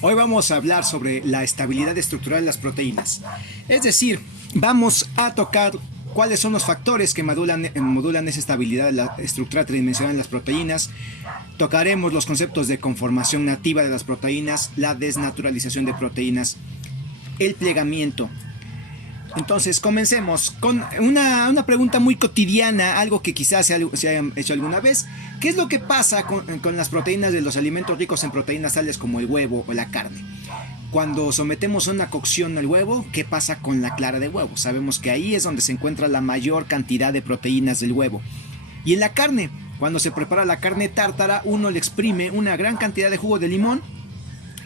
Hoy vamos a hablar sobre la estabilidad estructural de las proteínas. Es decir, vamos a tocar cuáles son los factores que modulan esa estabilidad de la estructura tridimensional de las proteínas. Tocaremos los conceptos de conformación nativa de las proteínas, la desnaturalización de proteínas, el plegamiento. Entonces comencemos con una pregunta muy cotidiana, algo que quizás se haya hecho alguna vez. ¿Qué es lo que pasa con las proteínas de los alimentos ricos en proteínas tales como el huevo o la carne? Cuando sometemos a una cocción al huevo, ¿qué pasa con la clara de huevo? Sabemos que ahí es donde se encuentra la mayor cantidad de proteínas del huevo. Y en la carne, cuando se prepara la carne tártara, uno le exprime una gran cantidad de jugo de limón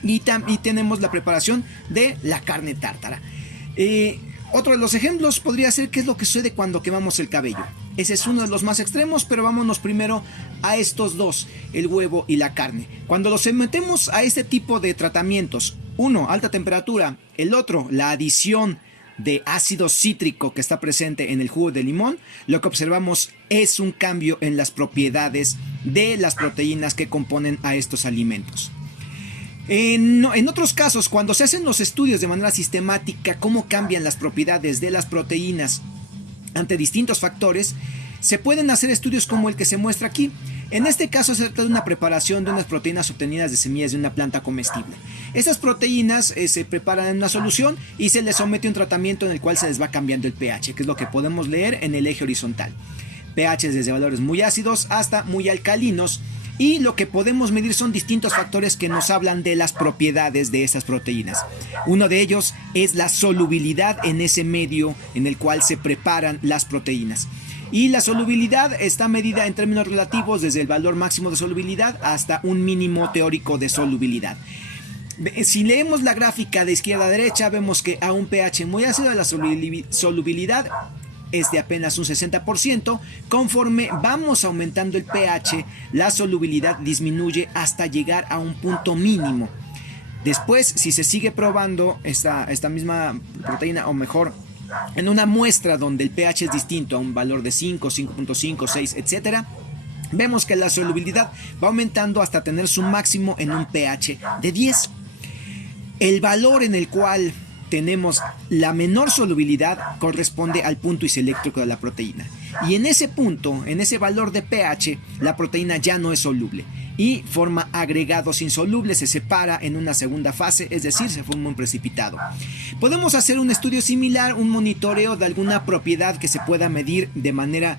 y tenemos la preparación de la carne tártara. Otro de los ejemplos podría ser qué es lo que sucede cuando quemamos el cabello. Ese es uno de los más extremos, pero vámonos primero a estos dos, el huevo y la carne. Cuando los sometemos a este tipo de tratamientos, uno, alta temperatura, el otro, la adición de ácido cítrico que está presente en el jugo de limón, lo que observamos es un cambio en las propiedades de las proteínas que componen a estos alimentos. En otros casos, cuando se hacen los estudios de manera sistemática, cómo cambian las propiedades de las proteínas ante distintos factores, se pueden hacer estudios como el que se muestra aquí. En este caso se trata de una preparación de unas proteínas obtenidas de semillas de una planta comestible. Estas proteínas se preparan en una solución y se les somete a un tratamiento en el cual se les va cambiando el pH, que es lo que podemos leer en el eje horizontal. pH desde valores muy ácidos hasta muy alcalinos. Y lo que podemos medir son distintos factores que nos hablan de las propiedades de estas proteínas. Uno de ellos es la solubilidad en ese medio en el cual se preparan las proteínas. Y la solubilidad está medida en términos relativos desde el valor máximo de solubilidad hasta un mínimo teórico de solubilidad. Si leemos la gráfica de izquierda a derecha, vemos que a un pH muy ácido la solubilidad es de apenas un 60%, conforme vamos aumentando el pH, la solubilidad disminuye hasta llegar a un punto mínimo. Después, si se sigue probando esta misma proteína, o mejor, en una muestra donde el pH es distinto a un valor de 5, 5.5, 6, etc., vemos que la solubilidad va aumentando hasta tener su máximo en un pH de 10. El valor en el cual tenemos la menor solubilidad corresponde al punto iseléctrico de la proteína. Y en ese punto, en ese valor de pH, la proteína ya no es soluble y forma agregados insolubles, se separa en una segunda fase, es decir, se forma un precipitado. Podemos hacer un estudio similar, un monitoreo de alguna propiedad que se pueda medir de manera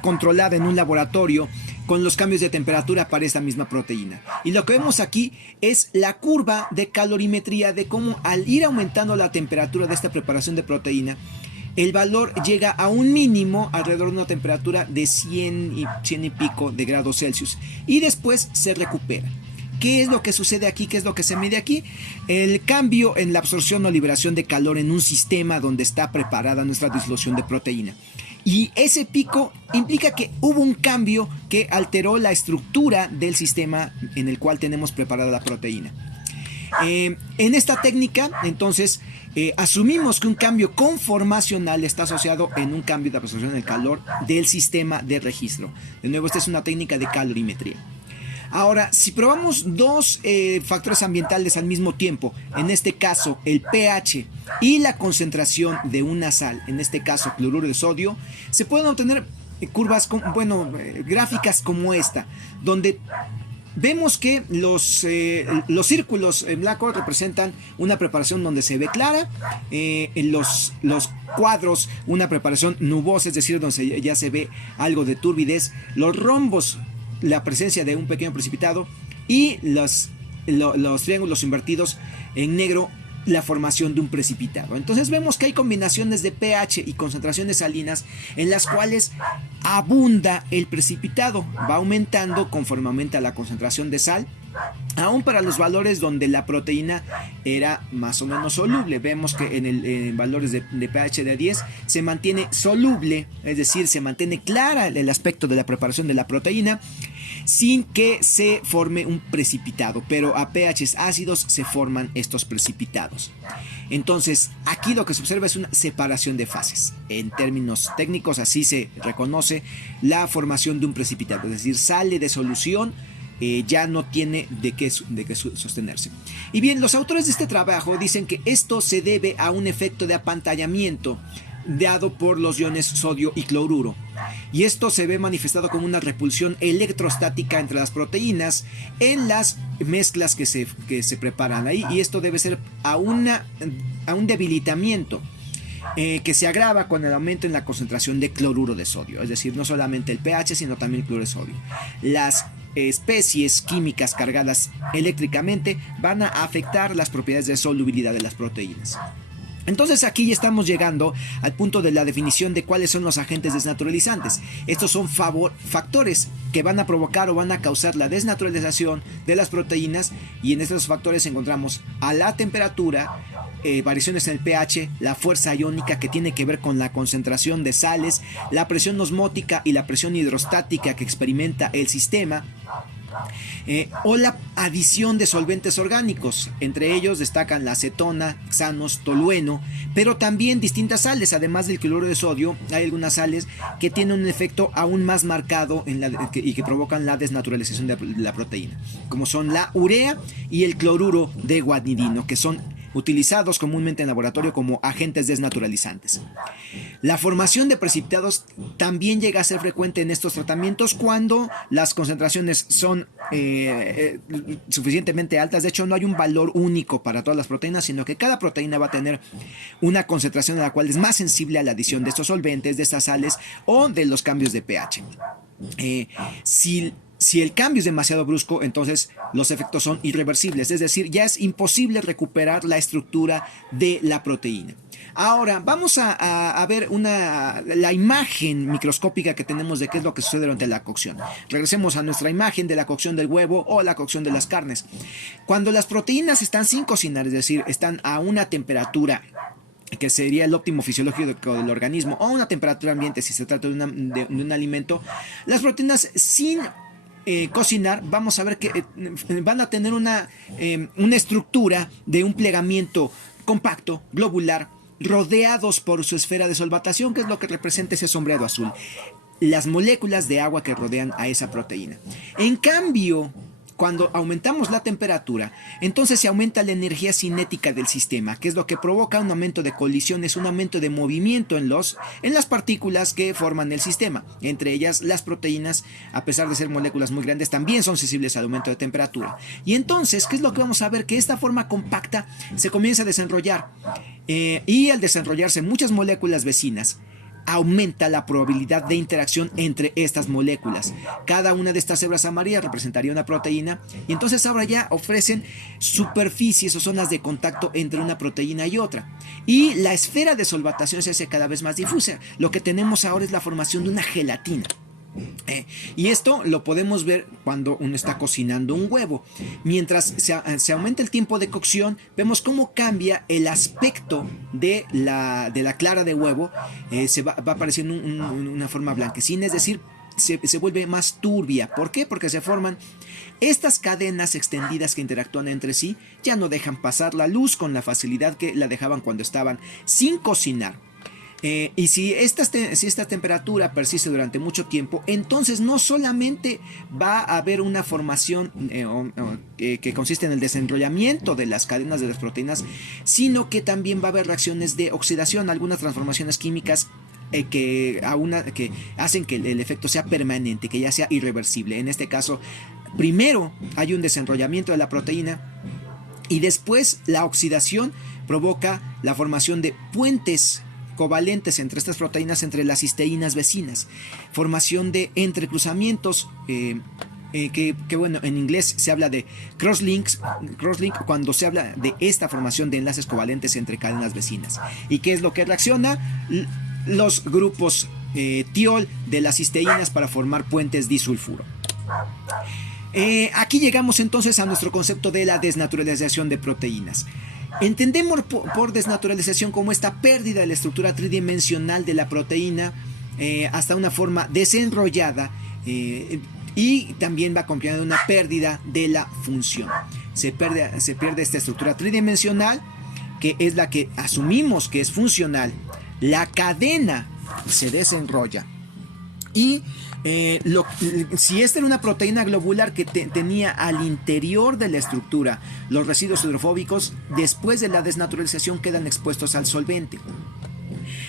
controlada en un laboratorio con los cambios de temperatura para esta misma proteína. Y lo que vemos aquí es la curva de calorimetría de cómo al ir aumentando la temperatura de esta preparación de proteína, el valor llega a un mínimo alrededor de una temperatura de 100 y pico de grados Celsius y después se recupera. ¿Qué es lo que sucede aquí? ¿Qué es lo que se mide aquí? El cambio en la absorción o liberación de calor en un sistema donde está preparada nuestra disolución de proteína. Y ese pico implica que hubo un cambio que alteró la estructura del sistema en el cual tenemos preparada la proteína. En esta técnica, entonces, asumimos que un cambio conformacional está asociado en un cambio de absorción del calor del sistema de registro. De nuevo, esta es una técnica de calorimetría. Ahora, si probamos dos factores ambientales al mismo tiempo, en este caso el pH y la concentración de una sal, en este caso cloruro de sodio, se pueden obtener gráficas como esta, donde vemos que los círculos en blanco representan una preparación donde se ve clara, en los cuadros una preparación nubosa, es decir, donde ya se ve algo de turbidez, los rombos, la presencia de un pequeño precipitado, y los triángulos invertidos en negro, la formación de un precipitado. Entonces vemos que hay combinaciones de pH y concentraciones salinas en las cuales abunda el precipitado, va aumentando conforme aumenta la concentración de sal, aún para los valores donde la proteína era más o menos soluble. Vemos que en valores de pH de 10 se mantiene soluble, es decir, se mantiene clara el aspecto de la preparación de la proteína. sin que se forme un precipitado, pero a pHs ácidos se forman estos precipitados. Entonces, aquí lo que se observa es una separación de fases. En términos técnicos, así se reconoce la formación de un precipitado, es decir, sale de solución, ya no tiene de qué sostenerse. Y bien, los autores de este trabajo dicen que esto se debe a un efecto de apantallamiento dado por los iones sodio y cloruro. Y esto se ve manifestado como una repulsión electrostática entre las proteínas en las mezclas que se preparan ahí. Y esto debe ser a un debilitamiento que se agrava con el aumento en la concentración de cloruro de sodio. Es decir, no solamente el pH, sino también el cloruro de sodio. Las especies químicas cargadas eléctricamente van a afectar las propiedades de solubilidad de las proteínas. Entonces aquí ya estamos llegando al punto de la definición de cuáles son los agentes desnaturalizantes. Estos son factores que van a provocar o van a causar la desnaturalización de las proteínas, y en estos factores encontramos a la temperatura, variaciones en el pH, la fuerza iónica que tiene que ver con la concentración de sales, la presión osmótica y la presión hidrostática que experimenta el sistema, o la adición de solventes orgánicos. Entre ellos destacan la acetona, xanos, tolueno, pero también distintas sales. Además del cloruro de sodio, hay algunas sales que tienen un efecto aún más marcado y que provocan la desnaturalización de la proteína, como son la urea y el cloruro de guanidino, que son utilizados comúnmente en laboratorio como agentes desnaturalizantes. La formación de precipitados también llega a ser frecuente en estos tratamientos cuando las concentraciones son suficientemente altas. De hecho, no hay un valor único para todas las proteínas, sino que cada proteína va a tener una concentración en la cual es más sensible a la adición de estos solventes, de estas sales o de los cambios de pH. Si el cambio es demasiado brusco, entonces los efectos son irreversibles, es decir, ya es imposible recuperar la estructura de la proteína. Ahora vamos a ver la imagen microscópica que tenemos de qué es lo que sucede durante la cocción. Regresemos a nuestra imagen de la cocción del huevo o la cocción de las carnes. Cuando las proteínas están sin cocinar, es decir, están a una temperatura que sería el óptimo fisiológico del organismo, o una temperatura ambiente si se trata de un alimento, las proteínas sin cocinar, vamos a ver que van a tener una estructura de un plegamiento compacto, globular, rodeados por su esfera de solvatación, que es lo que representa ese sombreado azul, las moléculas de agua que rodean a esa proteína. En cambio, cuando aumentamos la temperatura, entonces se aumenta la energía cinética del sistema, que es lo que provoca un aumento de colisiones, un aumento de movimiento en las partículas que forman el sistema. Entre ellas, las proteínas, a pesar de ser moléculas muy grandes, también son sensibles al aumento de temperatura. Y entonces, ¿qué es lo que vamos a ver? Que esta forma compacta se comienza a desenrollar. Y al desenrollarse muchas moléculas vecinas, aumenta la probabilidad de interacción entre estas moléculas. Cada una de estas hebras amarillas representaría una proteína, y entonces ahora ya ofrecen superficies o zonas de contacto entre una proteína y otra. Y la esfera de solvatación se hace cada vez más difusa. Lo que tenemos ahora es la formación de una gelatina. Y esto lo podemos ver cuando uno está cocinando un huevo. Mientras se aumenta el tiempo de cocción, vemos cómo cambia el aspecto de la clara de huevo. Se va apareciendo una forma blanquecina, es decir, se vuelve más turbia. ¿Por qué? Porque se forman estas cadenas extendidas que interactúan entre sí, ya no dejan pasar la luz con la facilidad que la dejaban cuando estaban sin cocinar. Y si esta temperatura persiste durante mucho tiempo, entonces no solamente va a haber una formación que consiste en el desenrollamiento de las cadenas de las proteínas, sino que también va a haber reacciones de oxidación, algunas transformaciones químicas que hacen que el efecto sea permanente, que ya sea irreversible. En este caso, primero hay un desenrollamiento de la proteína y después la oxidación provoca la formación de puentes covalentes entre estas proteínas, entre las cisteínas vecinas, formación de entrecruzamientos que bueno, en inglés se habla de crosslink cuando se habla de esta formación de enlaces covalentes entre cadenas vecinas. ¿Y qué es lo que reacciona? Los grupos tiol de las cisteínas para formar puentes disulfuro. Aquí llegamos entonces a nuestro concepto de la desnaturalización de proteínas. Entendemos por desnaturalización como esta pérdida de la estructura tridimensional de la proteína hasta una forma desenrollada y también va acompañada de una pérdida de la función. Se pierde esta estructura tridimensional, que es la que asumimos que es funcional. La cadena se desenrolla y si esta era una proteína globular que tenía al interior de la estructura los residuos hidrofóbicos, después de la desnaturalización quedan expuestos al solvente.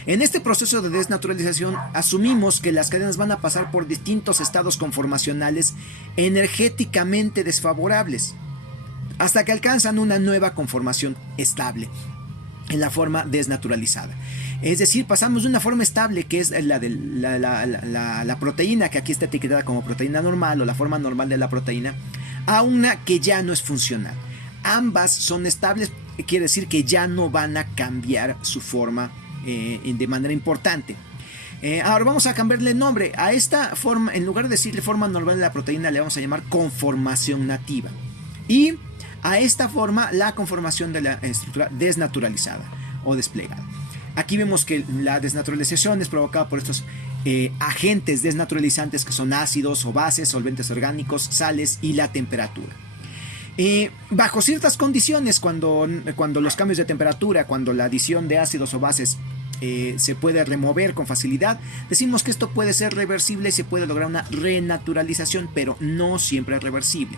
En este proceso de desnaturalización asumimos que las cadenas van a pasar por distintos estados conformacionales energéticamente desfavorables hasta que alcanzan una nueva conformación estable en la forma desnaturalizada. Es decir, pasamos de una forma estable, que es la de la proteína, que aquí está etiquetada como proteína normal o la forma normal de la proteína, a una que ya no es funcional. Ambas son estables, quiere decir que ya no van a cambiar su forma de manera importante. Ahora vamos a cambiarle el nombre a esta forma. En lugar de decirle forma normal de la proteína, le vamos a llamar conformación nativa. Y a esta forma, la conformación de la estructura desnaturalizada o desplegada. Aquí vemos que la desnaturalización es provocada por estos agentes desnaturalizantes, que son ácidos o bases, solventes orgánicos, sales y la temperatura. Bajo ciertas condiciones, cuando los cambios de temperatura, cuando la adición de ácidos o bases se puede remover con facilidad, decimos que esto puede ser reversible y se puede lograr una renaturalización, pero no siempre es reversible.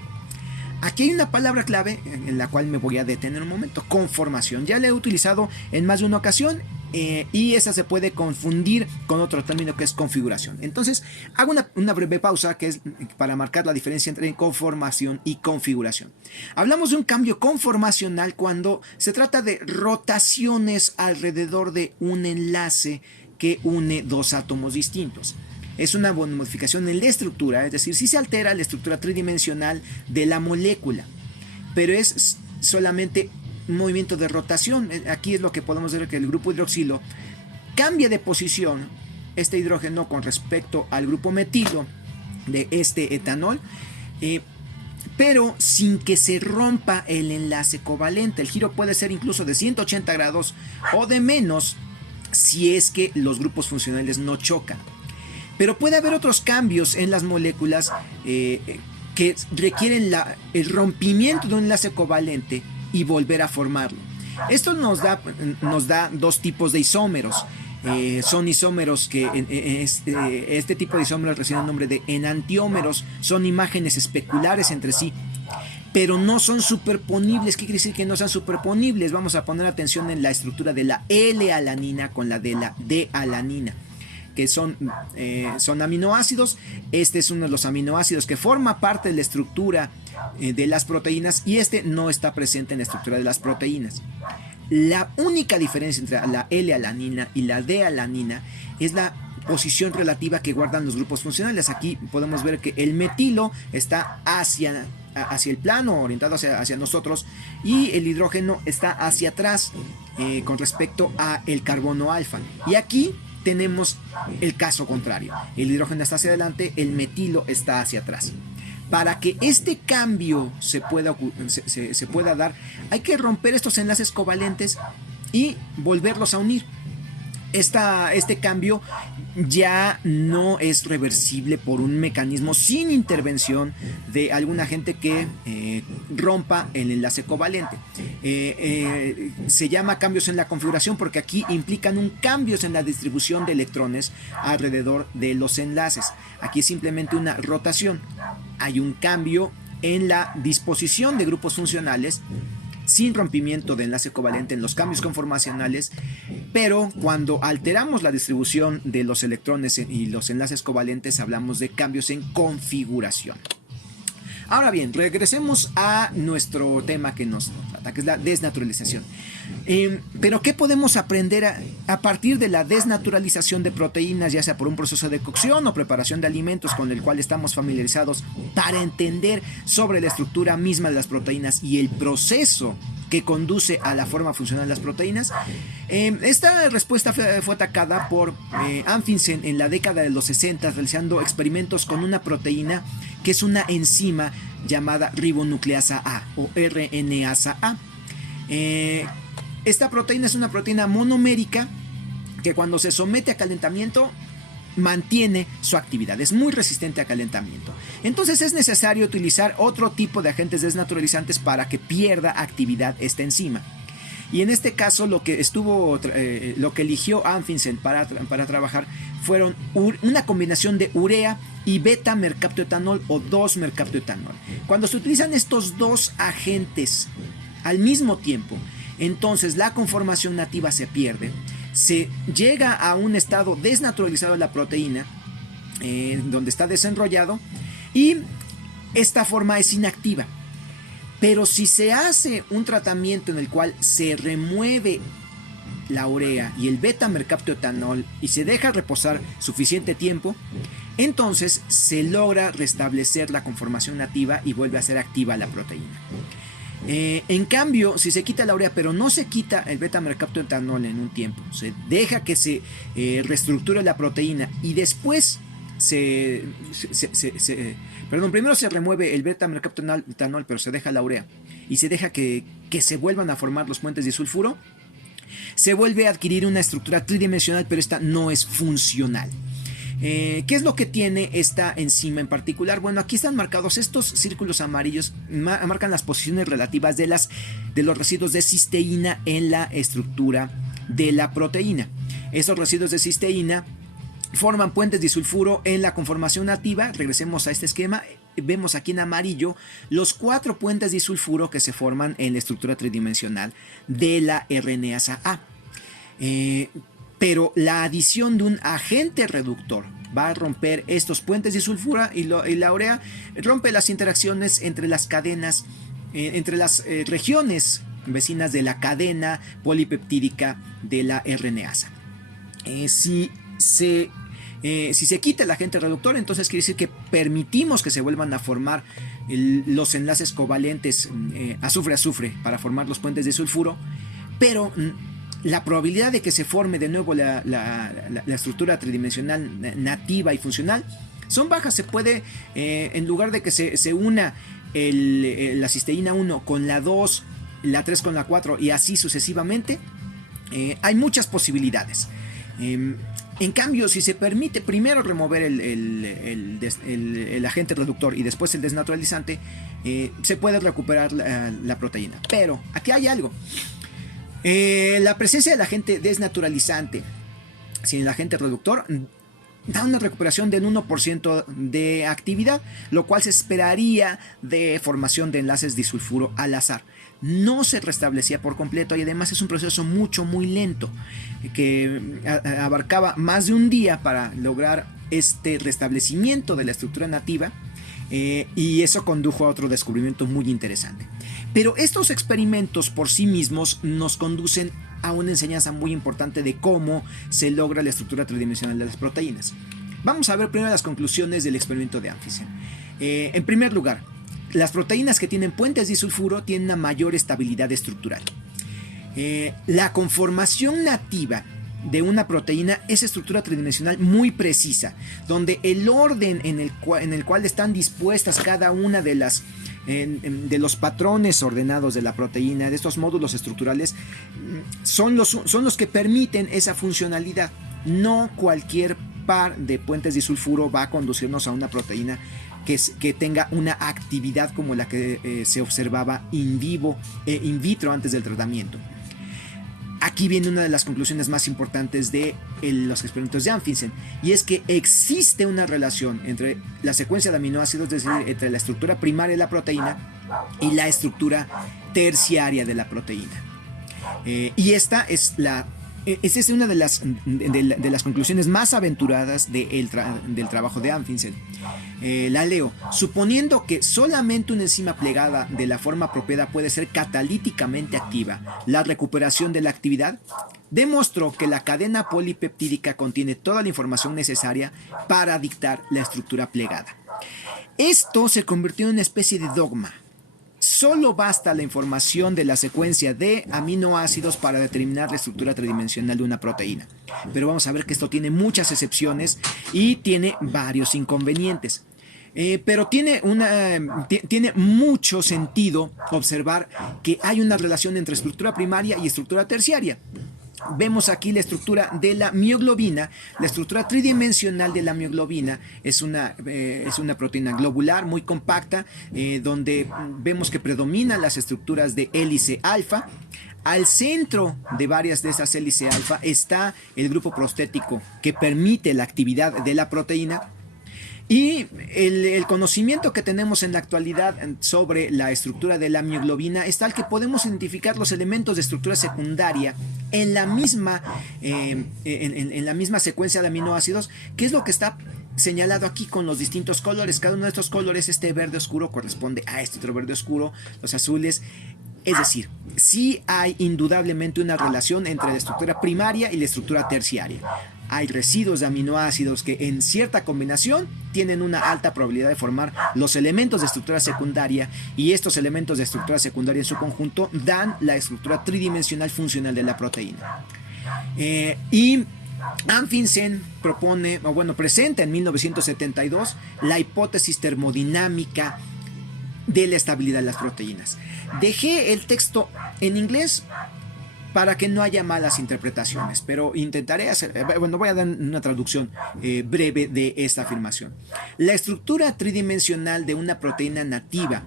Aquí hay una palabra clave en la cual me voy a detener un momento: conformación. Ya la he utilizado en más de una ocasión y esa se puede confundir con otro término que es configuración. Entonces hago una breve pausa, que es para marcar la diferencia entre conformación y configuración. Hablamos de un cambio conformacional cuando se trata de rotaciones alrededor de un enlace que une dos átomos distintos. Es una modificación en la estructura, es decir, sí se altera la estructura tridimensional de la molécula, pero es solamente un movimiento de rotación. Aquí es lo que podemos ver, que el grupo hidroxilo cambia de posición, este hidrógeno, con respecto al grupo metilo de este etanol, pero sin que se rompa el enlace covalente. El giro puede ser incluso de 180 grados o de menos si es que los grupos funcionales no chocan. Pero puede haber otros cambios en las moléculas que requieren el rompimiento de un enlace covalente y volver a formarlo. Esto nos da dos tipos de isómeros. Son isómeros que este tipo de isómeros reciben el nombre de enantiómeros. Son imágenes especulares entre sí, pero no son superponibles. ¿Qué quiere decir que no sean superponibles? Vamos a poner atención en la estructura de la L-alanina con la de la D-alanina, que son aminoácidos. Este es uno de los aminoácidos que forma parte de la estructura de las proteínas, y este no está presente en la estructura de las proteínas. La única diferencia entre la L-alanina y la D-alanina es la posición relativa que guardan los grupos funcionales. Aquí podemos ver que el metilo está hacia el plano, orientado hacia nosotros, y el hidrógeno está hacia atrás con respecto a el carbono alfa. Y aquí tenemos el caso contrario: el hidrógeno está hacia adelante, el metilo está hacia atrás. Para que este cambio se pueda dar, hay que romper estos enlaces covalentes y volverlos a unir. Este cambio ya no es reversible por un mecanismo sin intervención de algún agente que rompa el enlace covalente. Se llama cambios en la configuración porque aquí implican cambios en la distribución de electrones alrededor de los enlaces. Aquí es simplemente una rotación. Hay un cambio en la disposición de grupos funcionales sin rompimiento de enlace covalente en los cambios conformacionales, pero cuando alteramos la distribución de los electrones y los enlaces covalentes, hablamos de cambios en configuración. Ahora bien, regresemos a nuestro tema que nos trata, que es la desnaturalización. Pero ¿qué podemos aprender a partir de la desnaturalización de proteínas, ya sea por un proceso de cocción o preparación de alimentos con el cual estamos familiarizados, para entender sobre la estructura misma de las proteínas y el proceso que conduce a la forma funcional de las proteínas? Esta respuesta fue atacada por Amundsen en la década de los 60, realizando experimentos con una proteína que es una enzima llamada ribonucleasa A o RNasa A. Esta proteína es una proteína monomérica que, cuando se somete a calentamiento, mantiene su actividad, es muy resistente a calentamiento. Entonces es necesario utilizar otro tipo de agentes desnaturalizantes para que pierda actividad esta enzima. Y en este caso lo que eligió Anfinsen para trabajar fueron una combinación de urea y beta-mercaptoetanol o 2-mercaptoetanol. Cuando se utilizan estos dos agentes al mismo tiempo, entonces la conformación nativa se pierde, se llega a un estado desnaturalizado de la proteína, donde está desenrollado, y esta forma es inactiva. Pero si se hace un tratamiento en el cual se remueve la urea y el beta-mercaptoetanol y se deja reposar suficiente tiempo, entonces se logra restablecer la conformación nativa y vuelve a ser activa la proteína. En cambio, si se quita la urea pero no se quita el beta-mercaptoetanol en un tiempo, se deja que se reestructure la proteína y después primero se remueve el beta-mercaptoetanol, pero se deja la urea y se deja que se vuelvan a formar los puentes disulfuro, se vuelve a adquirir una estructura tridimensional, pero esta no es funcional. ¿Qué es lo que tiene esta enzima en particular? Bueno, aquí están marcados estos círculos amarillos, marcan las posiciones relativas de los residuos de cisteína en la estructura de la proteína. Estos residuos de cisteína forman puentes disulfuro en la conformación nativa. Regresemos a este esquema. Vemos aquí en amarillo los 4 puentes disulfuro que se forman en la estructura tridimensional de la RNasa A. Pero la adición de un agente reductor va a romper estos puentes disulfuro y la urea rompe las interacciones entre las cadenas, entre las regiones vecinas de la cadena polipeptídica de la RNasa. Si se quita el agente reductor, entonces quiere decir que permitimos que se vuelvan a formar los enlaces covalentes azufre-azufre para formar los puentes de sulfuro, pero la probabilidad de que se forme de nuevo la estructura tridimensional nativa y funcional son bajas. Se puede, en lugar de que se una la cisteína 1 con la 2, la 3 con la 4 y así sucesivamente, hay muchas posibilidades. En cambio, si se permite primero remover el agente reductor y después el desnaturalizante, se puede recuperar la proteína. Pero aquí hay algo. La presencia del agente desnaturalizante sin el agente reductor da una recuperación del 1% de actividad, lo cual se esperaría de formación de enlaces disulfuro al azar. No se restablecía por completo y además es un proceso muy lento que abarcaba más de un día para lograr este restablecimiento de la estructura nativa, y eso condujo a otro descubrimiento muy interesante. Pero estos experimentos por sí mismos nos conducen a una enseñanza muy importante de cómo se logra la estructura tridimensional de las proteínas. Vamos a ver primero las conclusiones del experimento de Anfinsen. En primer lugar, las proteínas que tienen puentes disulfuro tienen una mayor estabilidad estructural. La conformación nativa de una proteína es estructura tridimensional muy precisa, donde el orden en el cual están dispuestas cada una de los patrones ordenados de la proteína, de estos módulos estructurales, son los que permiten esa funcionalidad. No cualquier par de puentes disulfuro va a conducirnos a una proteína que tenga una actividad como la que se observaba in vitro antes del tratamiento. Aquí viene una de las conclusiones más importantes de los experimentos de Anfinsen, y es que existe una relación entre la secuencia de aminoácidos, es decir, entre la estructura primaria de la proteína y la estructura terciaria de la proteína. Y esta es una de las conclusiones más aventuradas del trabajo de Anfinsen. La leo. Suponiendo que solamente una enzima plegada de la forma apropiada puede ser catalíticamente activa, la recuperación de la actividad demostró que la cadena polipeptídica contiene toda la información necesaria para dictar la estructura plegada. Esto se convirtió en una especie de dogma. Solo basta la información de la secuencia de aminoácidos para determinar la estructura tridimensional de una proteína. Pero vamos a ver que esto tiene muchas excepciones y tiene varios inconvenientes. Pero tiene mucho sentido observar que hay una relación entre estructura primaria y estructura terciaria. Vemos aquí la estructura de la mioglobina. La estructura tridimensional de la mioglobina es una proteína globular muy compacta, donde vemos que predominan las estructuras de hélice alfa. Al centro de varias de esas hélices alfa está el grupo prostético que permite la actividad de la proteína. Y el conocimiento que tenemos en la actualidad sobre la estructura de la mioglobina es tal que podemos identificar los elementos de estructura secundaria en la misma, en la misma secuencia de aminoácidos, que es lo que está señalado aquí con los distintos colores. Cada uno de estos colores, este verde oscuro corresponde a este otro verde oscuro, los azules. Es decir, sí hay indudablemente una relación entre la estructura primaria y la estructura terciaria. Hay residuos de aminoácidos que en cierta combinación tienen una alta probabilidad de formar los elementos de estructura secundaria, y estos elementos de estructura secundaria en su conjunto dan la estructura tridimensional funcional de la proteína. Y Anfinsen presenta en 1972 la hipótesis termodinámica de la estabilidad de las proteínas. Dejé el texto en inglés para que no haya malas interpretaciones, pero intentaré voy a dar una traducción breve de esta afirmación. La estructura tridimensional de una proteína nativa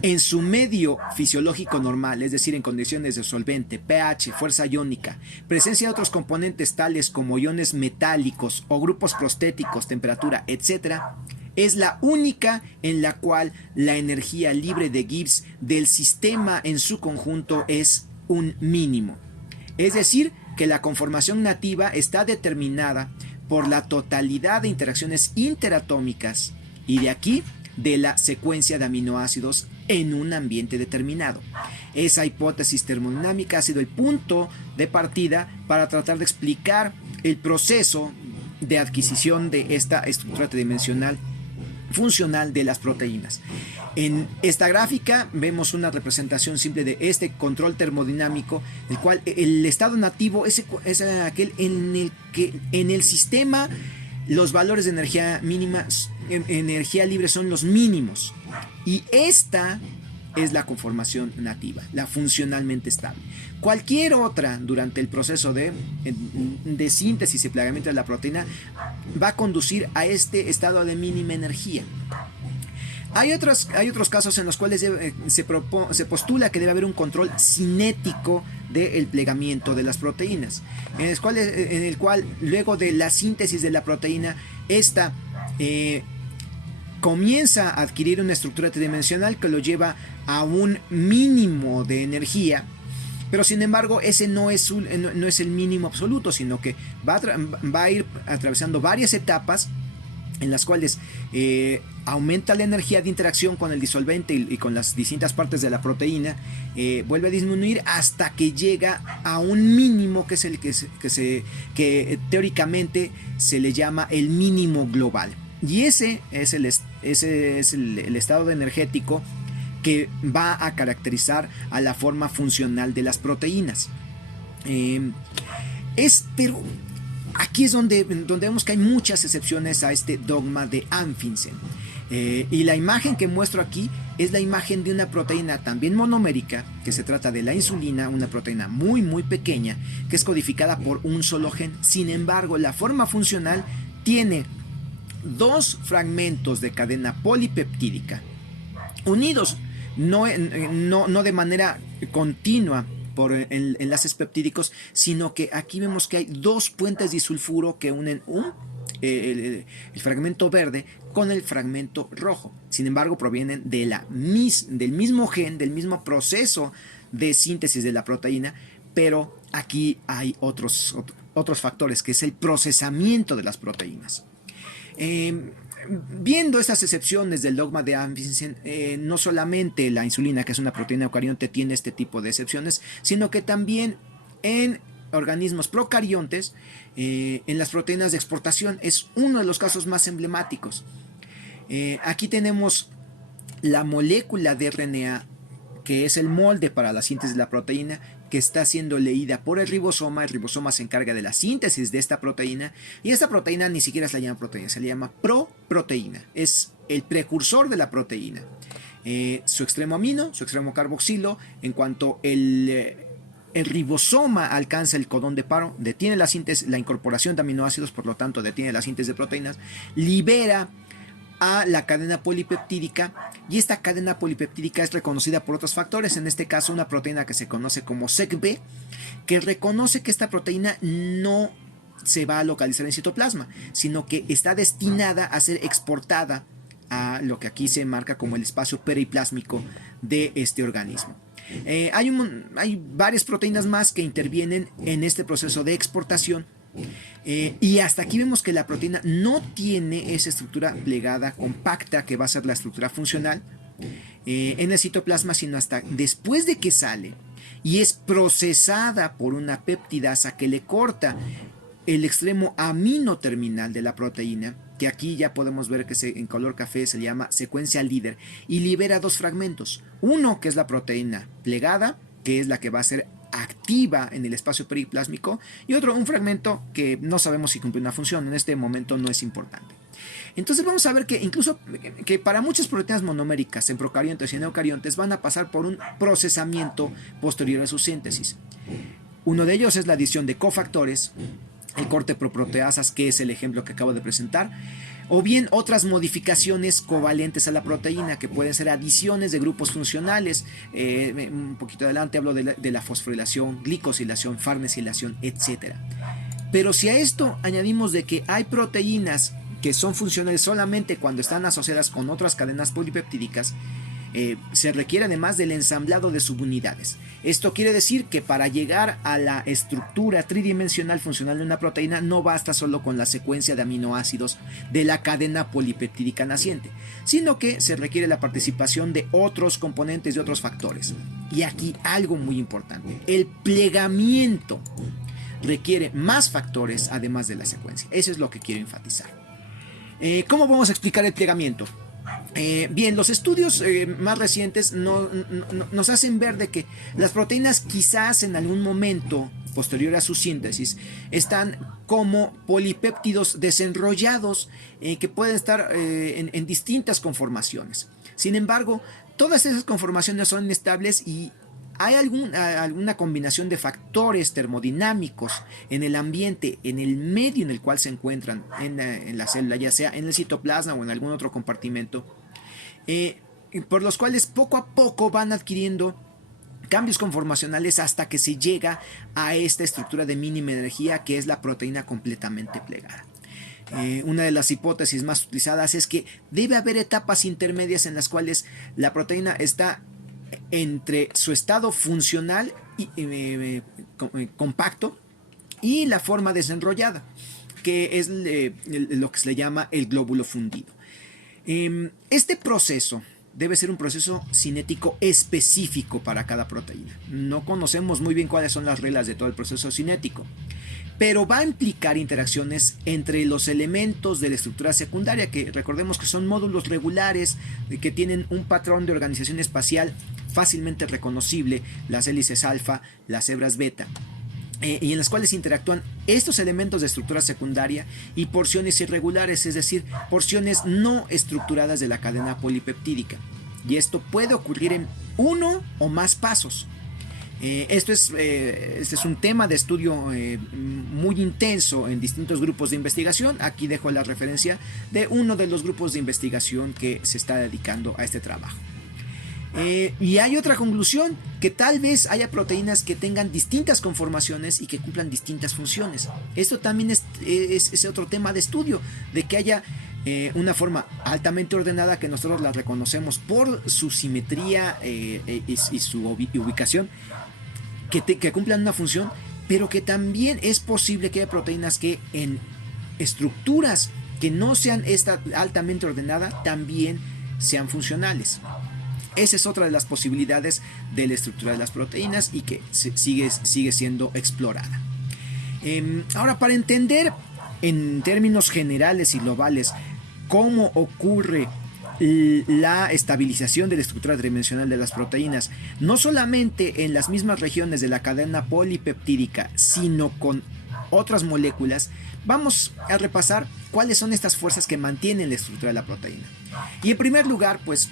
en su medio fisiológico normal, es decir, en condiciones de solvente, pH, fuerza iónica, presencia de otros componentes tales como iones metálicos o grupos prostéticos, temperatura, etc., es la única en la cual la energía libre de Gibbs del sistema en su conjunto es un mínimo. Es decir, que la conformación nativa está determinada por la totalidad de interacciones interatómicas, y de aquí de la secuencia de aminoácidos en un ambiente determinado. Esa hipótesis termodinámica ha sido el punto de partida para tratar de explicar el proceso de adquisición de esta estructura tridimensional funcional de las proteínas. En esta gráfica vemos una representación simple de este control termodinámico, el cual el estado nativo es aquel en el que en el sistema los valores de energía mínima, energía libre, son los mínimos, y esta es la conformación nativa, la funcionalmente estable. Cualquier otra durante el proceso de síntesis y plegamiento de la proteína va a conducir a este estado de mínima energía. Hay otros casos en los cuales se postula que debe haber un control cinético del plegamiento de las proteínas, en el cual luego de la síntesis de la proteína, esta comienza a adquirir una estructura tridimensional que lo lleva a un mínimo de energía, pero sin embargo ese no es el mínimo absoluto, sino que va a ir atravesando varias etapas en las cuales aumenta la energía de interacción con el disolvente y con las distintas partes de la proteína, vuelve a disminuir hasta que llega a un mínimo que es el que teóricamente se le llama el mínimo global. Y ese es el estado energético que va a caracterizar a la forma funcional de las proteínas. Pero aquí es donde vemos que hay muchas excepciones a este dogma de Anfinsen. Y la imagen que muestro aquí es la imagen de una proteína también monomérica, que se trata de la insulina, una proteína muy muy pequeña, que es codificada por un solo gen. Sin embargo, la forma funcional tiene dos fragmentos de cadena polipeptídica unidos no de manera continua por enlaces peptídicos, sino que aquí vemos que hay dos puentes disulfuro que unen el fragmento verde con el fragmento rojo. Sin embargo, provienen del mismo gen, del mismo proceso de síntesis de la proteína, pero aquí hay otros factores, que es el procesamiento de las proteínas. Viendo estas excepciones del dogma de Anfinsen, no solamente la insulina, que es una proteína eucarionte, tiene este tipo de excepciones, sino que también en organismos procariontes, en las proteínas de exportación, es uno de los casos más emblemáticos. Aquí tenemos la molécula de RNA, que es el molde para la síntesis de la proteína, que está siendo leída por el ribosoma. El ribosoma se encarga de la síntesis de esta proteína, y esta proteína ni siquiera se la llama proteína, se le llama proproteína, es el precursor de la proteína. Su extremo amino, su extremo carboxilo, en cuanto el ribosoma alcanza el codón de paro, detiene la síntesis, la incorporación de aminoácidos, por lo tanto detiene la síntesis de proteínas, libera a la cadena polipeptídica, y esta cadena polipeptídica es reconocida por otros factores, en este caso una proteína que se conoce como SECB, que reconoce que esta proteína no se va a localizar en citoplasma, sino que está destinada a ser exportada a lo que aquí se marca como el espacio periplásmico de este organismo. Hay varias proteínas más que intervienen en este proceso de exportación. Y hasta aquí vemos que la proteína no tiene esa estructura plegada compacta que va a ser la estructura funcional en el citoplasma, sino hasta después de que sale y es procesada por una peptidasa que le corta el extremo amino terminal de la proteína, que aquí ya podemos ver que en color café se llama secuencia líder, y libera dos fragmentos. Uno que es la proteína plegada, que es la que va a ser activa en el espacio periplásmico, y otro, un fragmento que no sabemos si cumple una función, en este momento no es importante. Entonces vamos a ver que incluso que para muchas proteínas monoméricas en procariontes y en eucariontes van a pasar por un procesamiento posterior a su síntesis. Uno de ellos es la adición de cofactores, el corte por proteasas, que es el ejemplo que acabo de presentar, o bien otras modificaciones covalentes a la proteína, que pueden ser adiciones de grupos funcionales. Un poquito adelante hablo de la fosforilación, glicosilación, farnesilación, etc. Pero si a esto añadimos de que hay proteínas que son funcionales solamente cuando están asociadas con otras cadenas polipeptídicas, se requiere además del ensamblado de subunidades. Esto quiere decir que para llegar a la estructura tridimensional funcional de una proteína no basta solo con la secuencia de aminoácidos de la cadena polipeptídica naciente, sino que se requiere la participación de otros componentes y otros factores. Y aquí algo muy importante: el plegamiento requiere más factores además de la secuencia. Eso es lo que quiero enfatizar. ¿Cómo vamos a explicar el plegamiento? Bien, los estudios más recientes nos hacen ver de que las proteínas quizás en algún momento posterior a su síntesis están como polipéptidos desenrollados que pueden estar en distintas conformaciones. Sin embargo, todas esas conformaciones son inestables y hay alguna combinación de factores termodinámicos en el ambiente, en el medio en el cual se encuentran en la célula, ya sea en el citoplasma o en algún otro compartimento, por los cuales poco a poco van adquiriendo cambios conformacionales hasta que se llega a esta estructura de mínima energía, que es la proteína completamente plegada. Una de las hipótesis más utilizadas es que debe haber etapas intermedias en las cuales la proteína está entre su estado funcional y compacto y la forma desenrollada, que es lo que se le llama el glóbulo fundido. Este proceso debe ser un proceso cinético específico para cada proteína. No conocemos muy bien cuáles son las reglas de todo el proceso cinético, pero va a implicar interacciones entre los elementos de la estructura secundaria, que recordemos que son módulos regulares que tienen un patrón de organización espacial fácilmente reconocible, las hélices alfa, las hebras beta, y en las cuales interactúan estos elementos de estructura secundaria y porciones irregulares, es decir, porciones no estructuradas de la cadena polipeptídica. Y esto puede ocurrir en uno o más pasos. Este es un tema de estudio muy intenso en distintos grupos de investigación. Aquí dejo la referencia de uno de los grupos de investigación que se está dedicando a este trabajo. Y hay otra conclusión, que tal vez haya proteínas que tengan distintas conformaciones y que cumplan distintas funciones. Esto también es otro tema de estudio, de que haya una forma altamente ordenada, que nosotros la reconocemos por su simetría y su ubicación, que cumplan una función, pero que también es posible que haya proteínas que en estructuras que no sean altamente ordenada también sean funcionales. Esa es otra de las posibilidades de la estructura de las proteínas y que sigue siendo explorada. Ahora, para entender en términos generales y globales cómo ocurre la estabilización de la estructura tridimensional de las proteínas, no solamente en las mismas regiones de la cadena polipeptídica, sino con otras moléculas, vamos a repasar cuáles son estas fuerzas que mantienen la estructura de la proteína. Y en primer lugar, pues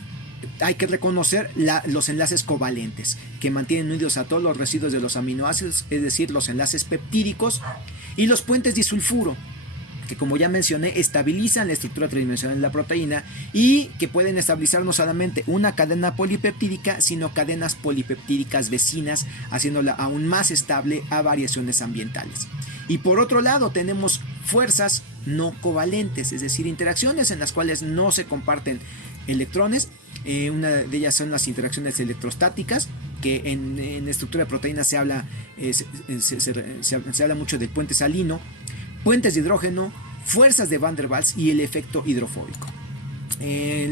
hay que reconocer los enlaces covalentes que mantienen unidos a todos los residuos de los aminoácidos, es decir, los enlaces peptídicos y los puentes disulfuro, que como ya mencioné estabilizan la estructura tridimensional de la proteína y que pueden estabilizar no solamente una cadena polipeptídica, sino cadenas polipeptídicas vecinas, haciéndola aún más estable a variaciones ambientales. Y por otro lado tenemos fuerzas no covalentes, es decir, interacciones en las cuales no se comparten electrones. Una de ellas son las interacciones electrostáticas, que en estructura de proteínas se habla mucho del puente salino, puentes de hidrógeno, fuerzas de Van der Waals y el efecto hidrofóbico.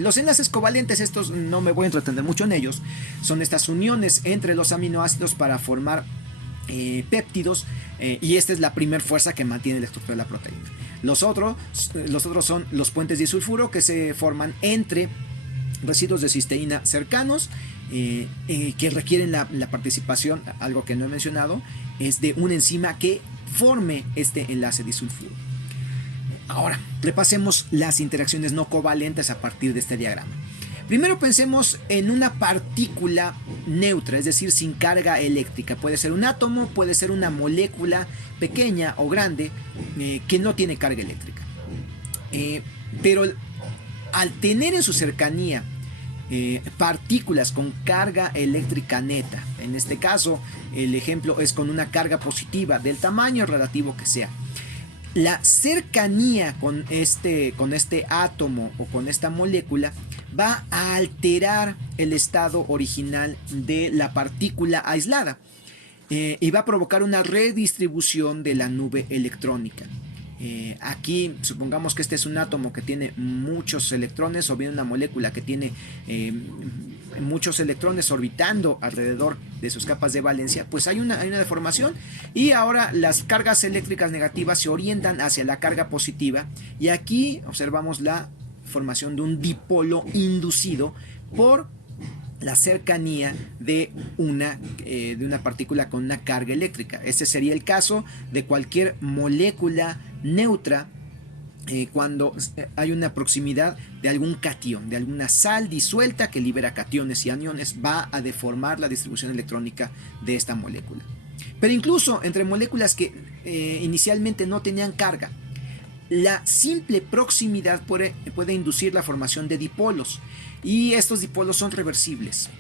Los enlaces covalentes, estos no me voy a entretener mucho en ellos, son estas uniones entre los aminoácidos para formar péptidos, y esta es la primera fuerza que mantiene la estructura de la proteína. Los otros son los puentes disulfuro, que se forman entre residuos de cisteína cercanos, que requieren la participación, algo que no he mencionado, es de una enzima que forme este enlace disulfuro. Ahora, repasemos las interacciones no covalentes a partir de este diagrama. Primero pensemos en una partícula neutra, es decir, sin carga eléctrica. Puede ser un átomo, puede ser una molécula pequeña o grande que no tiene carga eléctrica. Pero al tener en su cercanía partículas con carga eléctrica neta, en este caso el ejemplo es con una carga positiva del tamaño relativo que sea, la cercanía con este átomo o con esta molécula va a alterar el estado original de la partícula aislada, y va a provocar una redistribución de la nube electrónica. Aquí supongamos que este es un átomo que tiene muchos electrones, o bien una molécula que tiene muchos electrones orbitando alrededor de sus capas de valencia. Pues hay una deformación, y ahora las cargas eléctricas negativas se orientan hacia la carga positiva, y aquí observamos la formación de un dipolo inducido por la cercanía de una partícula con una carga eléctrica. Este sería el caso de cualquier molécula neutra, cuando hay una proximidad de algún catión, de alguna sal disuelta que libera cationes y aniones, va a deformar la distribución electrónica de esta molécula. Pero incluso entre moléculas que inicialmente no tenían carga, la simple proximidad puede inducir la formación de dipolos, y estos dipolos son reversibles,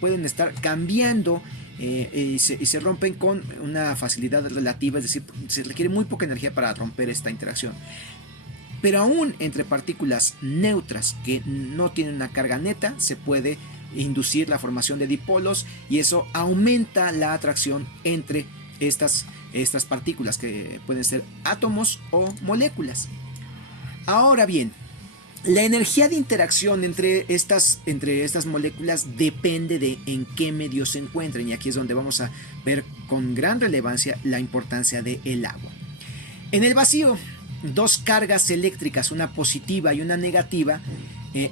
pueden estar cambiando y se rompen con una facilidad relativa, es decir, se requiere muy poca energía para romper esta interacción. Pero aún entre partículas neutras que no tienen una carga neta, se puede inducir la formación de dipolos, y eso aumenta la atracción entre estas partículas, que pueden ser átomos o moléculas. Ahora bien, la energía de interacción entre estas moléculas depende de en qué medio se encuentren, y aquí es donde vamos a ver con gran relevancia la importancia del agua. En el vacío, dos cargas eléctricas, una positiva y una negativa,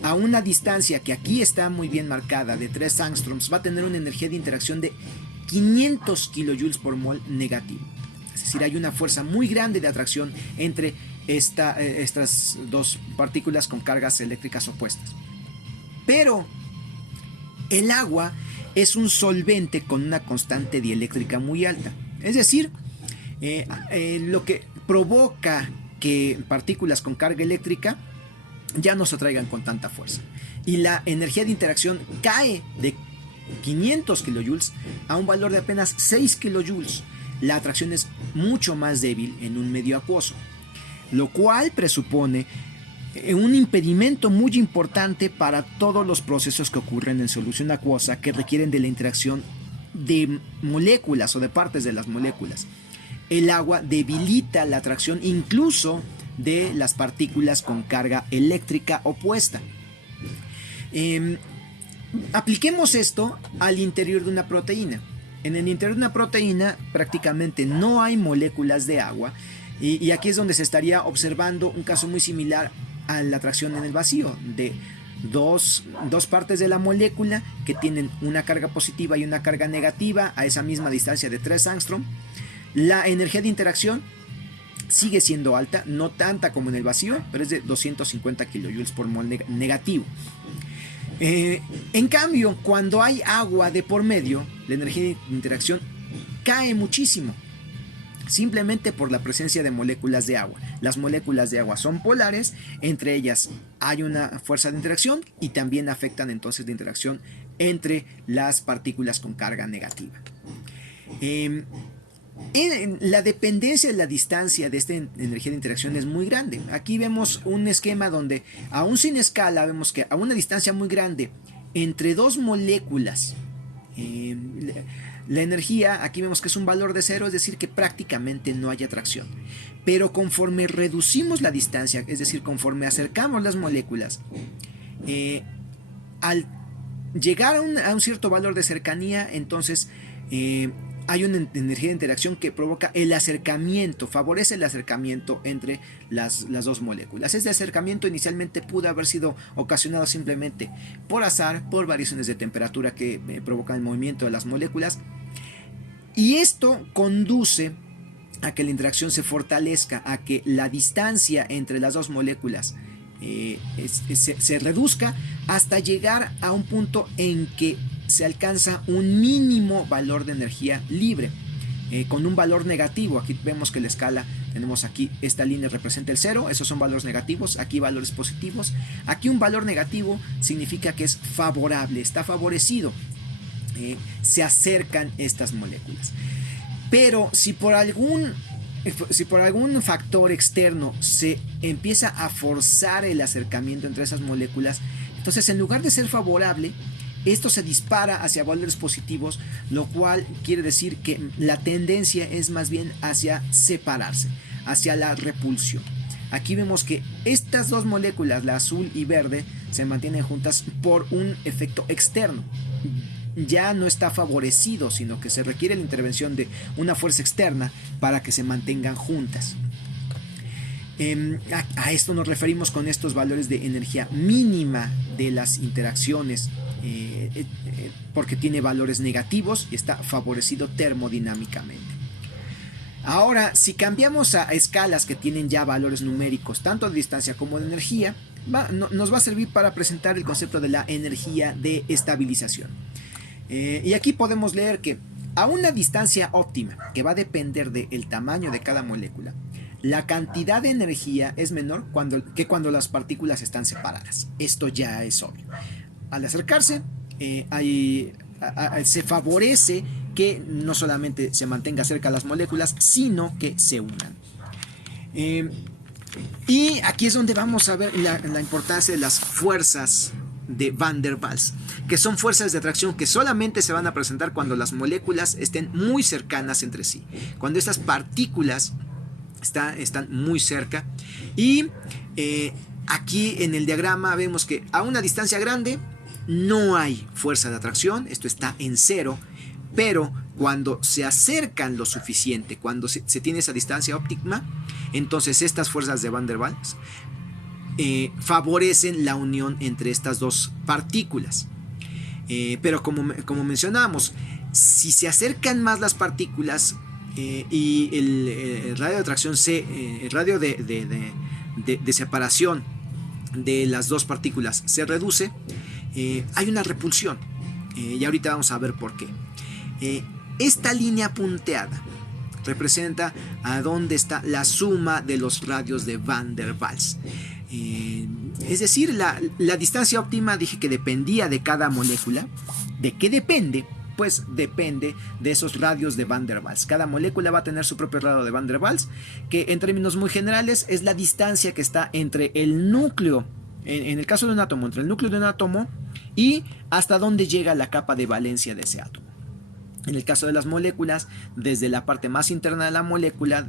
a una distancia que aquí está muy bien marcada de 3 angstroms, va a tener una energía de interacción de 500 kilojoules por mol negativo. Es decir, hay una fuerza muy grande de atracción entre estas dos partículas con cargas eléctricas opuestas. Pero el agua es un solvente con una constante dieléctrica muy alta. Es decir, lo que provoca que partículas con carga eléctrica ya no se atraigan con tanta fuerza. Y la energía de interacción cae de 500 kilojoules a un valor de apenas 6 kilojoules. La atracción es mucho más débil en un medio acuoso, lo cual presupone un impedimento muy importante para todos los procesos que ocurren en solución acuosa, que requieren de la interacción de moléculas o de partes de las moléculas. El agua debilita la atracción incluso de las partículas con carga eléctrica opuesta. Apliquemos esto al interior de una proteína. En el interior de una proteína prácticamente no hay moléculas de agua, y aquí es donde se estaría observando un caso muy similar a la atracción en el vacío, de dos partes de la molécula que tienen una carga positiva y una carga negativa a esa misma distancia de 3 angstrom. La energía de interacción sigue siendo alta, no tanta como en el vacío, pero es de 250 kilojoules por mol negativo. En cambio, cuando hay agua de por medio, la energía de interacción cae muchísimo, simplemente por la presencia de moléculas de agua. Las moléculas de agua son polares, entre ellas hay una fuerza de interacción y también afectan entonces la interacción entre las partículas con carga negativa. La dependencia de la distancia de esta energía de interacción es muy grande. Aquí vemos un esquema donde, aún sin escala, vemos que a una distancia muy grande entre dos moléculas, la energía, aquí vemos que es un valor de cero, es decir, que prácticamente no hay atracción. Pero conforme reducimos la distancia, es decir, conforme acercamos las moléculas, al llegar a un cierto valor de cercanía, entonces hay una energía de interacción que provoca el acercamiento, favorece el acercamiento entre las dos moléculas. Este acercamiento inicialmente pudo haber sido ocasionado simplemente por azar, por variaciones de temperatura que provocan el movimiento de las moléculas. Y esto conduce a que la interacción se fortalezca, a que la distancia entre las dos moléculas se reduzca hasta llegar a un punto en que se alcanza un mínimo valor de energía libre, con un valor negativo. Aquí vemos que la escala, tenemos aquí esta línea representa el 0, esos son valores negativos, aquí valores positivos. Aquí un valor negativo significa que es favorable, está favorecido, se acercan estas moléculas. Pero si por algún factor externo se empieza a forzar el acercamiento entre esas moléculas, entonces en lugar de ser favorable, esto se dispara hacia valores positivos, lo cual quiere decir que la tendencia es más bien hacia separarse, hacia la repulsión. Aquí vemos que estas dos moléculas, la azul y verde, se mantienen juntas por un efecto externo. Ya no está favorecido, sino que se requiere la intervención de una fuerza externa para que se mantengan juntas. A esto nos referimos con estos valores de energía mínima de las interacciones, porque tiene valores negativos y está favorecido termodinámicamente. Ahora, si cambiamos a escalas que tienen ya valores numéricos, tanto de distancia como de energía, nos va a servir para presentar el concepto de la energía de estabilización. Y aquí podemos leer que a una distancia óptima, que va a depender del tamaño de cada molécula, la cantidad de energía es menor que cuando las partículas están separadas. Esto ya es obvio. Al acercarse, se favorece que no solamente se mantenga cerca las moléculas, sino que se unan. Y aquí es donde vamos a ver la importancia de las fuerzas de Van der Waals, que son fuerzas de atracción que solamente se van a presentar cuando las moléculas estén muy cercanas entre sí, cuando estas partículas están muy cerca. Y aquí en el diagrama vemos que a una distancia grande no hay fuerza de atracción, esto está en 0, pero cuando se acercan lo suficiente, cuando se tiene esa distancia óptima, entonces estas fuerzas de Van der Waals favorecen la unión entre estas dos partículas. Pero como mencionamos, si se acercan más las partículas y el radio de atracción, el radio de separación de las dos partículas se reduce, hay una repulsión. Y ahorita vamos a ver por qué. Esta línea punteada representa a dónde está la suma de los radios de Van der Waals. Es decir, la distancia óptima dije que dependía de cada molécula. ¿De qué depende? Pues depende de esos radios de Van der Waals. Cada molécula va a tener su propio radio de Van der Waals, que en términos muy generales es la distancia que está entre el núcleo, en el caso de un átomo, entre el núcleo de un átomo y hasta dónde llega la capa de valencia de ese átomo. En el caso de las moléculas, desde la parte más interna de la molécula,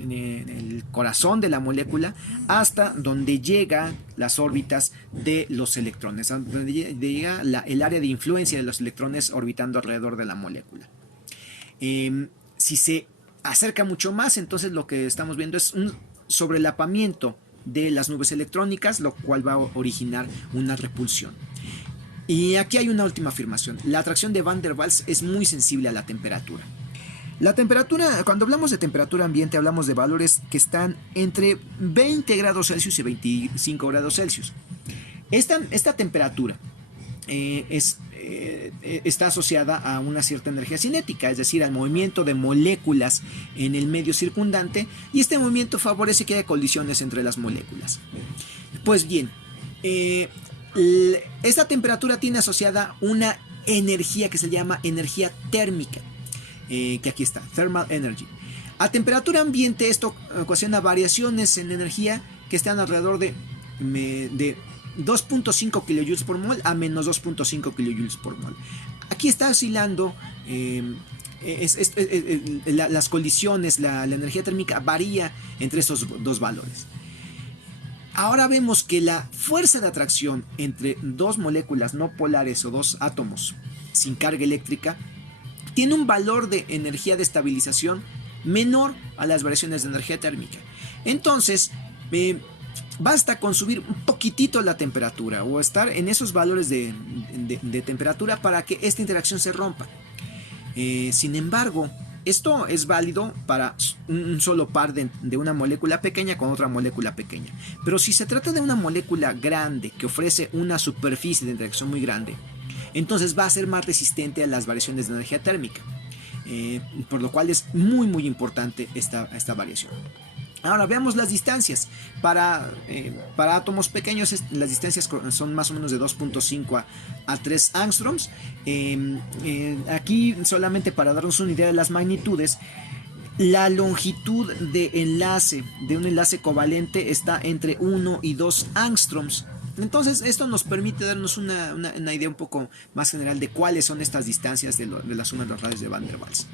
en el corazón de la molécula, hasta donde llegan las órbitas de los electrones, donde llega el área de influencia de los electrones orbitando alrededor de la molécula. Si se acerca mucho más, entonces lo que estamos viendo es un sobrelapamiento de las nubes electrónicas, lo cual va a originar una repulsión. Y aquí hay una última afirmación. La atracción de Van der Waals es muy sensible a la temperatura. La temperatura, cuando hablamos de temperatura ambiente, hablamos de valores que están entre 20 grados Celsius y 25 grados Celsius. Esta temperatura está asociada a una cierta energía cinética, es decir, al movimiento de moléculas en el medio circundante, y este movimiento favorece que haya colisiones entre las moléculas. Pues bien, esta temperatura tiene asociada una energía que se llama energía térmica, que aquí está, thermal energy. A temperatura ambiente esto ocasiona variaciones en energía que están alrededor de 2.5 kilojoules por mol a menos 2.5 kilojoules por mol. Aquí está oscilando las colisiones, la energía térmica varía entre estos dos valores. Ahora vemos que la fuerza de atracción entre dos moléculas no polares o dos átomos sin carga eléctrica tiene un valor de energía de estabilización menor a las variaciones de energía térmica. Entonces, basta con subir un poquitito la temperatura o estar en esos valores de temperatura para que esta interacción se rompa. Sin embargo, esto es válido para un solo par de una molécula pequeña con otra molécula pequeña. Pero si se trata de una molécula grande que ofrece una superficie de interacción muy grande, entonces va a ser más resistente a las variaciones de energía térmica. Por lo cual es muy importante esta variación. Ahora veamos las distancias. Para átomos pequeños las distancias son más o menos de 2.5 a 3 angstroms. Aquí solamente para darnos una idea de las magnitudes, la longitud de un enlace covalente está entre 1 y 2 angstroms. Entonces esto nos permite darnos una idea un poco más general de cuáles son estas distancias de la suma de los radios de Van der Waals.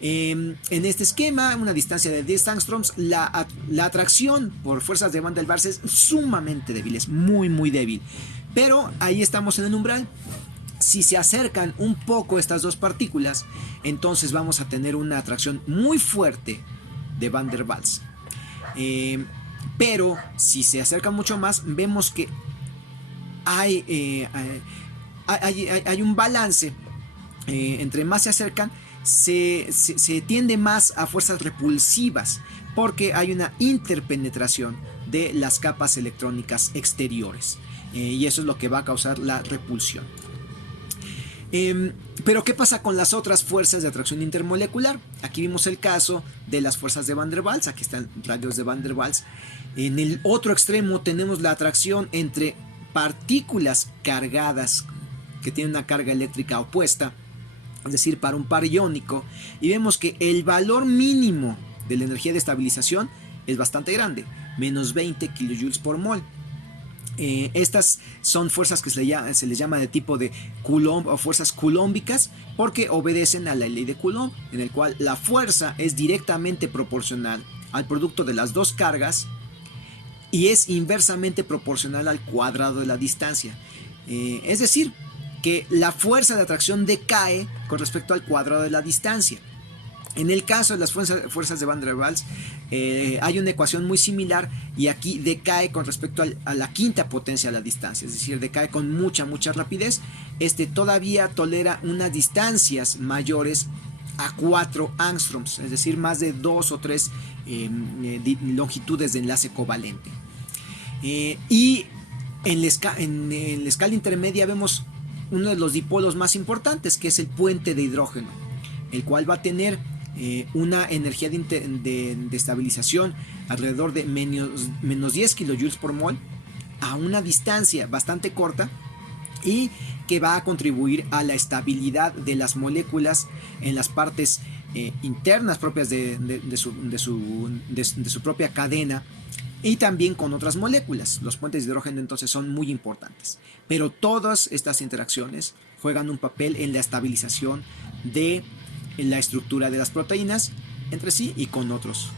En este esquema, una distancia de 10 angstroms, la atracción por fuerzas de Van der Waals es sumamente débil, es muy débil. Pero ahí estamos en el umbral. Si se acercan un poco estas dos partículas, entonces vamos a tener una atracción muy fuerte de Van der Waals. Pero si se acercan mucho más, vemos que hay un balance. Entre más se acercan, se tiende más a fuerzas repulsivas, porque hay una interpenetración de las capas electrónicas exteriores, y eso es lo que va a causar la repulsión. Pero ¿qué pasa con las otras fuerzas de atracción intermolecular? Aquí vimos el caso de las fuerzas de Van der Waals. Aquí están radios de Van der Waals. En el otro extremo tenemos la atracción entre partículas cargadas que tienen una carga eléctrica opuesta, es decir, para un par iónico, y vemos que el valor mínimo de la energía de estabilización es bastante grande, menos 20 kilojoules por mol. Estas son fuerzas que se les llama de tipo de Coulomb o fuerzas coulombicas, porque obedecen a la ley de Coulomb, en el cual la fuerza es directamente proporcional al producto de las dos cargas y es inversamente proporcional al cuadrado de la distancia. Es decir, que la fuerza de atracción decae con respecto al cuadrado de la distancia. En el caso de las fuerzas de Van der Waals, hay una ecuación muy similar, y aquí decae con respecto a la quinta potencia de la distancia, es decir, decae con mucha rapidez. Todavía tolera unas distancias mayores a 4 angstroms, es decir, más de 2 o 3 longitudes de enlace covalente. Y en la escala intermedia vemos uno de los dipolos más importantes, que es el puente de hidrógeno, el cual va a tener una energía de estabilización alrededor de menos 10 kilojoules por mol a una distancia bastante corta, y que va a contribuir a la estabilidad de las moléculas en las partes internas propias de su propia cadena, y también con otras moléculas. Los puentes de hidrógeno entonces son muy importantes, pero todas estas interacciones juegan un papel en la estabilización de la estructura de las proteínas entre sí y con otros.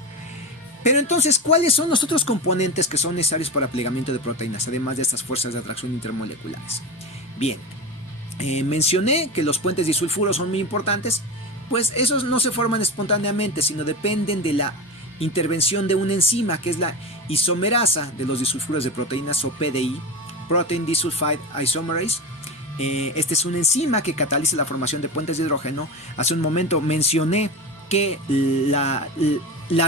Pero entonces, ¿cuáles son los otros componentes que son necesarios para plegamiento de proteínas, además de estas fuerzas de atracción intermoleculares? Bien, mencioné que los puentes disulfuros son muy importantes. Pues esos no se forman espontáneamente, sino dependen de la intervención de una enzima, que es la isomerasa de los disulfuros de proteínas, o PDI, Protein Disulfide Isomerase. Esta es una enzima que cataliza la formación de puentes de hidrógeno. Hace un momento mencioné que la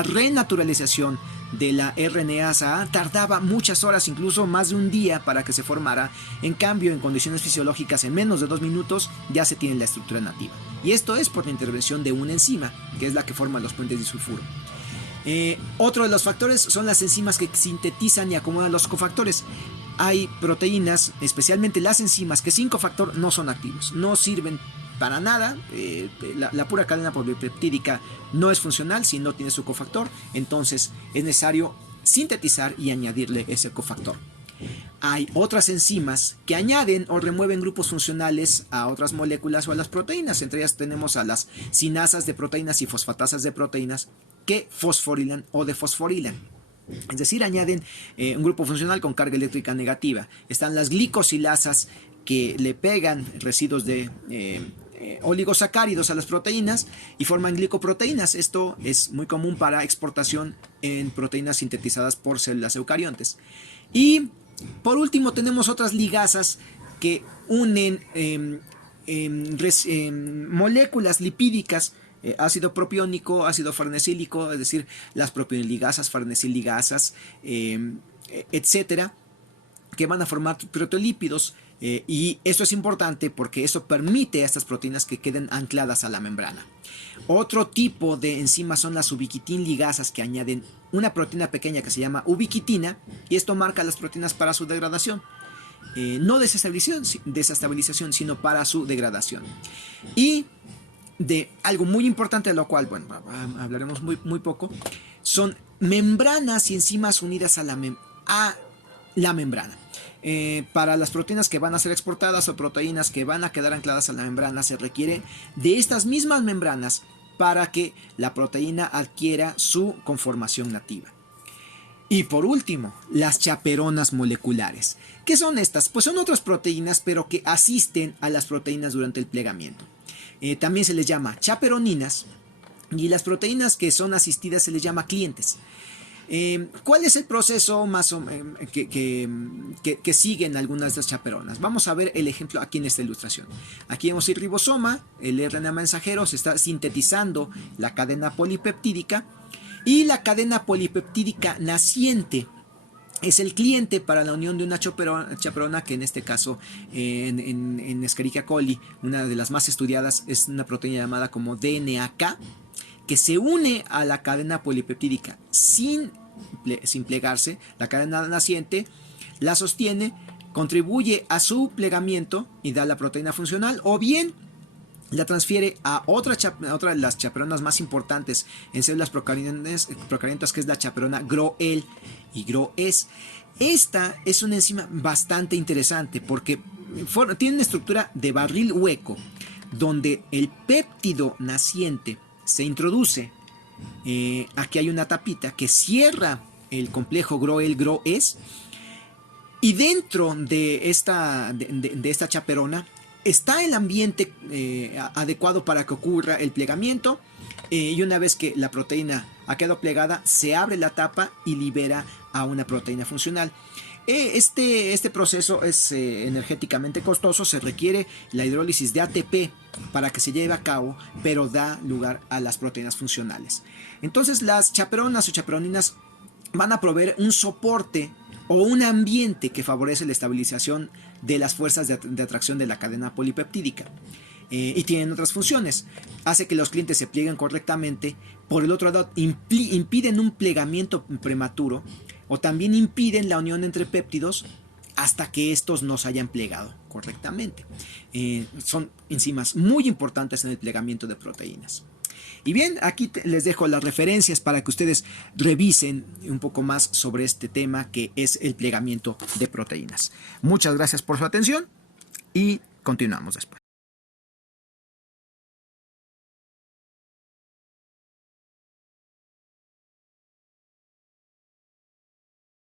renaturalización de la RNasa tardaba muchas horas, incluso más de un día para que se formara. En cambio, en condiciones fisiológicas, en menos de 2 minutos ya se tiene la estructura nativa. Y esto es por la intervención de una enzima, que es la que forma los puentes disulfuro. Otro de los factores son las enzimas que sintetizan y acomodan los cofactores. Hay proteínas, especialmente las enzimas, que sin cofactor no son activos, no sirven para nada. La pura cadena polipeptídica no es funcional si no tiene su cofactor. Entonces es necesario sintetizar y añadirle ese cofactor. Hay otras enzimas que añaden o remueven grupos funcionales a otras moléculas o a las proteínas. Entre ellas tenemos a las sinasas de proteínas y fosfatasas de proteínas que fosforilan o defosforilan. Es decir, añaden un grupo funcional con carga eléctrica negativa. Están las glicosilasas que le pegan residuos de oligosacáridos a las proteínas y forman glicoproteínas. Esto es muy común para exportación en proteínas sintetizadas por células eucariontes. Y por último tenemos otras ligasas que unen moléculas lipídicas, ácido propiónico, ácido farnesílico, es decir, las propionligasas, farnesiligasas, etcétera, que van a formar proteolípidos. Y esto es importante porque eso permite a estas proteínas que queden ancladas a la membrana. Otro tipo de enzimas son las ubiquitin ligasas, que añaden una proteína pequeña que se llama ubiquitina, y esto marca las proteínas para su degradación. No desestabilización, sino para su degradación. Y de algo muy importante, de lo cual hablaremos muy poco, son membranas y enzimas unidas a la membrana. Para las proteínas que van a ser exportadas o proteínas que van a quedar ancladas a la membrana, se requiere de estas mismas membranas para que la proteína adquiera su conformación nativa. Y por último, las chaperonas moleculares. ¿Qué son estas? Pues son otras proteínas, pero que asisten a las proteínas durante el plegamiento. También se les llama chaperoninas, y las proteínas que son asistidas se les llama clientes. ¿Cuál es el proceso que siguen algunas de estas chaperonas? Vamos a ver el ejemplo aquí en esta ilustración. Aquí vemos el ribosoma, el RNA mensajero, se está sintetizando la cadena polipeptídica, y la cadena polipeptídica naciente es el cliente para la unión de una chaperona, que en este caso en Escherichia coli, una de las más estudiadas, es una proteína llamada como DNAK, que se une a la cadena polipeptídica sin plegarse. La cadena naciente la sostiene, contribuye a su plegamiento y da la proteína funcional, o bien la transfiere a otra de las chaperonas más importantes en células procarientas, que es la chaperona GROEL y GROES. Esta es una enzima bastante interesante porque tiene una estructura de barril hueco, donde el péptido naciente se introduce. Aquí hay una tapita que cierra el complejo GROEL-GROES, y dentro de esta chaperona está el ambiente adecuado para que ocurra el plegamiento, y una vez que la proteína ha quedado plegada, se abre la tapa y libera a una proteína funcional. Este proceso es energéticamente costoso, se requiere la hidrólisis de ATP para que se lleve a cabo, pero da lugar a las proteínas funcionales. Entonces las chaperonas o chaperoninas van a proveer un soporte o un ambiente que favorece la estabilización de las fuerzas de atracción de la cadena polipeptídica. Y tienen otras funciones. Hace que los clientes se plieguen correctamente. Por el otro lado, impiden un plegamiento prematuro, o también impiden la unión entre péptidos hasta que estos no se hayan plegado correctamente. Son enzimas muy importantes en el plegamiento de proteínas. Y bien, aquí les dejo las referencias para que ustedes revisen un poco más sobre este tema, que es el plegamiento de proteínas. Muchas gracias por su atención y continuamos después.